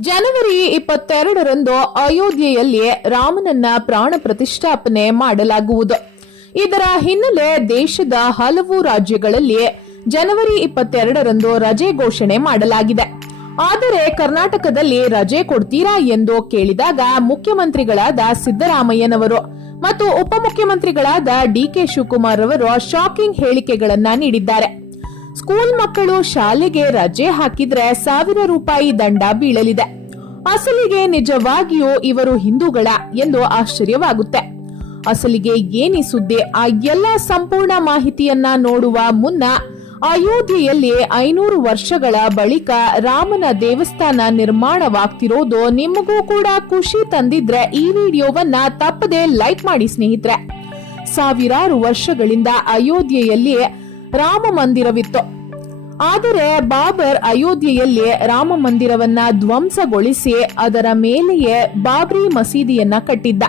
ಜನವರಿ ಇಪ್ಪತ್ತೆರಡರಂದು ಅಯೋಧ್ಯೆಯಲ್ಲಿ ರಾಮನನ್ನ ಪ್ರಾಣ ಪ್ರತಿಷ್ಠಾಪನೆ ಮಾಡಲಾಗುವುದು. ಇದರ ಹಿನ್ನೆಲೆ ದೇಶದ ಹಲವು ರಾಜ್ಯಗಳಲ್ಲಿ ಜನವರಿ ಇಪ್ಪತ್ತೆರಡರಂದು ರಜೆ ಘೋಷಣೆ ಮಾಡಲಾಗಿದೆ. ಆದರೆ ಕರ್ನಾಟಕದಲ್ಲಿ ರಜೆ ಕೊಡ್ತೀರಾ ಎಂದು ಕೇಳಿದಾಗ ಮುಖ್ಯಮಂತ್ರಿಗಳಾದ ಸಿದ್ದರಾಮಯ್ಯನವರು ಮತ್ತು ಉಪಮುಖ್ಯಮಂತ್ರಿಗಳಾದ ಡಿಕೆ ಶಿವಕುಮಾರ್ ಅವರು ಶಾಕಿಂಗ್ ಹೇಳಿಕೆಗಳನ್ನ ನೀಡಿದ್ದಾರೆ. ಸ್ಕೂಲ್ ಮಕ್ಕಳು ಶಾಲೆಗೆ ರಜೆ ಹಾಕಿದ್ರೆ ಸಾವಿರ ರೂಪಾಯಿ ದಂಡ ಬೀಳಲಿದೆ. ಅಸಲಿಗೆ ನಿಜವಾಗಿಯೂ ಇವರು ಹಿಂದೂಗಳ ಎಂದು ಆಶ್ಚರ್ಯವಾಗುತ್ತೆ. ಅಸಲಿಗೆ ಏನಿ ಸುದ್ದಿ? ಆ ಎಲ್ಲ ಸಂಪೂರ್ಣ ಮಾಹಿತಿಯನ್ನ ನೋಡುವ ಮುನ್ನ ಅಯೋಧ್ಯೆಯಲ್ಲಿ ಐನೂರು ವರ್ಷಗಳ ಬಳಿಕ ರಾಮನ ದೇವಸ್ಥಾನ ನಿರ್ಮಾಣವಾಗ್ತಿರೋದು ನಿಮಗೂ ಕೂಡ ಖುಷಿ ತಂದಿದ್ರೆ ಈ ವಿಡಿಯೋವನ್ನ ತಪ್ಪದೆ ಲೈಕ್ ಮಾಡಿ ಸ್ನೇಹಿತರೆ. ಸಾವಿರಾರು ವರ್ಷಗಳಿಂದ ಅಯೋಧ್ಯೆಯಲ್ಲಿ ರಾಮ ಮಂದಿರವಿತ್ತು. ಆದರೆ ಬಾಬರ್ ಅಯೋಧ್ಯೆಯಲ್ಲಿ ರಾಮ ಮಂದಿರವನ್ನ ಧ್ವಂಸಗೊಳಿಸಿ ಅದರ ಮೇಲೆಯೇ ಬಾಬ್ರಿ ಮಸೀದಿಯನ್ನ ಕಟ್ಟಿದ್ದ.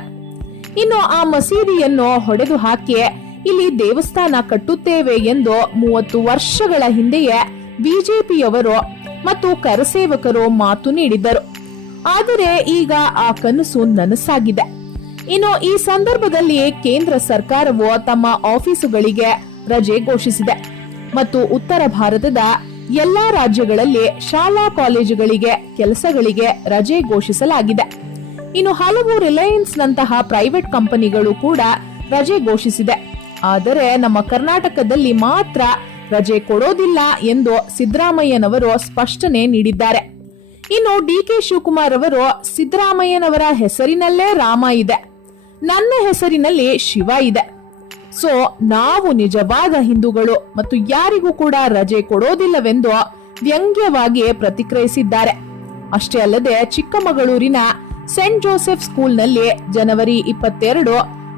ಇನ್ನು ಆ ಮಸೀದಿಯನ್ನು ಹೊಡೆದು ಹಾಕಿ ಇಲ್ಲಿ ದೇವಸ್ಥಾನ ಕಟ್ಟುತ್ತೇವೆ ಎಂದು ಮೂವತ್ತು ವರ್ಷಗಳ ಹಿಂದೆಯೇ ಬಿಜೆಪಿಯವರು ಮತ್ತು ಕರಸೇವಕರು ಮಾತು ನೀಡಿದ್ದರು. ಆದರೆ ಈಗ ಆ ಕನಸು ನನಸಾಗಿದೆ. ಇನ್ನು ಈ ಸಂದರ್ಭದಲ್ಲಿ ಕೇಂದ್ರ ಸರ್ಕಾರವು ತಮ್ಮ ಆಫೀಸುಗಳಿಗೆ ರಜೆ ಘೋಷಿಸಿದೆ. ಮತ್ತು ಉತ್ತರ ಭಾರತದ ಎಲ್ಲಾ ರಾಜ್ಯಗಳಲ್ಲಿ ಶಾಲಾ ಕಾಲೇಜುಗಳಿಗೆ ಕೆಲಸಗಳಿಗೆ ರಜೆ ಘೋಷಿಸಲಾಗಿದೆ. ಇನ್ನು ಹಲವು ರಿಲಯನ್ಸ್ ನಂತಹ ಪ್ರೈವೇಟ್ ಕಂಪನಿಗಳು ಕೂಡ ರಜೆ ಘೋಷಿಸಿದೆ. ಆದರೆ ನಮ್ಮ ಕರ್ನಾಟಕದಲ್ಲಿ ಮಾತ್ರ ರಜೆ ಕೊಡೋದಿಲ್ಲ ಎಂದು ಸಿದ್ದರಾಮಯ್ಯನವರು ಸ್ಪಷ್ಟನೆ ನೀಡಿದ್ದಾರೆ. ಇನ್ನು ಡಿ ಕೆ ಶಿವಕುಮಾರ್ ಅವರು ಸಿದ್ದರಾಮಯ್ಯನವರ ಹೆಸರಿನಲ್ಲೇ ರಾಮ ಇದೆ. ನನ್ನ ಹೆಸರಿನಲ್ಲಿ ಶಿವ ಇದೆ. ಸೊ ನಾವು ನಿಜವಾದ ಹಿಂದೂಗಳು ಮತ್ತು ಯಾರಿಗೂ ಕೂಡ ರಜೆ ಕೊಡೋದಿಲ್ಲವೆಂದು ವ್ಯಂಗ್ಯವಾಗಿ ಪ್ರತಿಕ್ರಿಯಿಸಿದ್ದಾರೆ. ಅಷ್ಟೇ ಅಲ್ಲದೆ ಚಿಕ್ಕಮಗಳೂರಿನ ಸೆಂಟ್ ಜೋಸೆಫ್ ಸ್ಕೂಲ್ನಲ್ಲಿ ಜನವರಿ ಇಪ್ಪತ್ತೆರಡು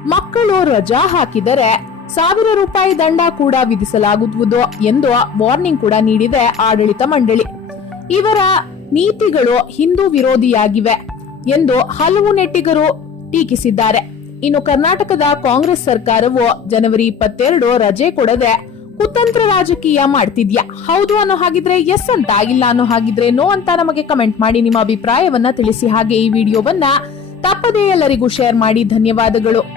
ಮಕ್ಕಳು ರಜಾ ಹಾಕಿದರೆ ಸಾವಿರ ರೂಪಾಯಿ ದಂಡ ಕೂಡ ವಿಧಿಸಲಾಗುವುದು ಎಂದು ವಾರ್ನಿಂಗ್ ಕೂಡ ನೀಡಿದೆ ಆಡಳಿತ ಮಂಡಳಿ. ಇವರ ನೀತಿಗಳು ಹಿಂದೂ ವಿರೋಧಿಯಾಗಿವೆ ಎಂದು ಹಲವು ನೆಟ್ಟಿಗರು ಟೀಕಿಸಿದ್ದಾರೆ. ಇನ್ನು ಕರ್ನಾಟಕದ ಕಾಂಗ್ರೆಸ್ ಸರ್ಕಾರವು ಜನವರಿ ಇಪ್ಪತ್ತೆರಡು ರಜೆ ಕೊಡದೆ ಕುತಂತ್ರ ರಾಜಕೀಯ ಮಾಡ್ತಿದ್ಯಾ? ಹೌದು ಅನ್ನೋ ಹಾಗಿದ್ರೆ ಎಸ್ ಅಂತ, ಇಲ್ಲ ಅನ್ನೋ ಹಾಗಿದ್ರೆ ನೋ ಅಂತ ನಮಗೆ ಕಮೆಂಟ್ ಮಾಡಿ ನಿಮ್ಮ ಅಭಿಪ್ರಾಯವನ್ನ ತಿಳಿಸಿ. ಹಾಗೆ ಈ ವಿಡಿಯೋವನ್ನ ತಪ್ಪದೇ ಎಲ್ಲರಿಗೂ ಶೇರ್ ಮಾಡಿ. ಧನ್ಯವಾದಗಳು.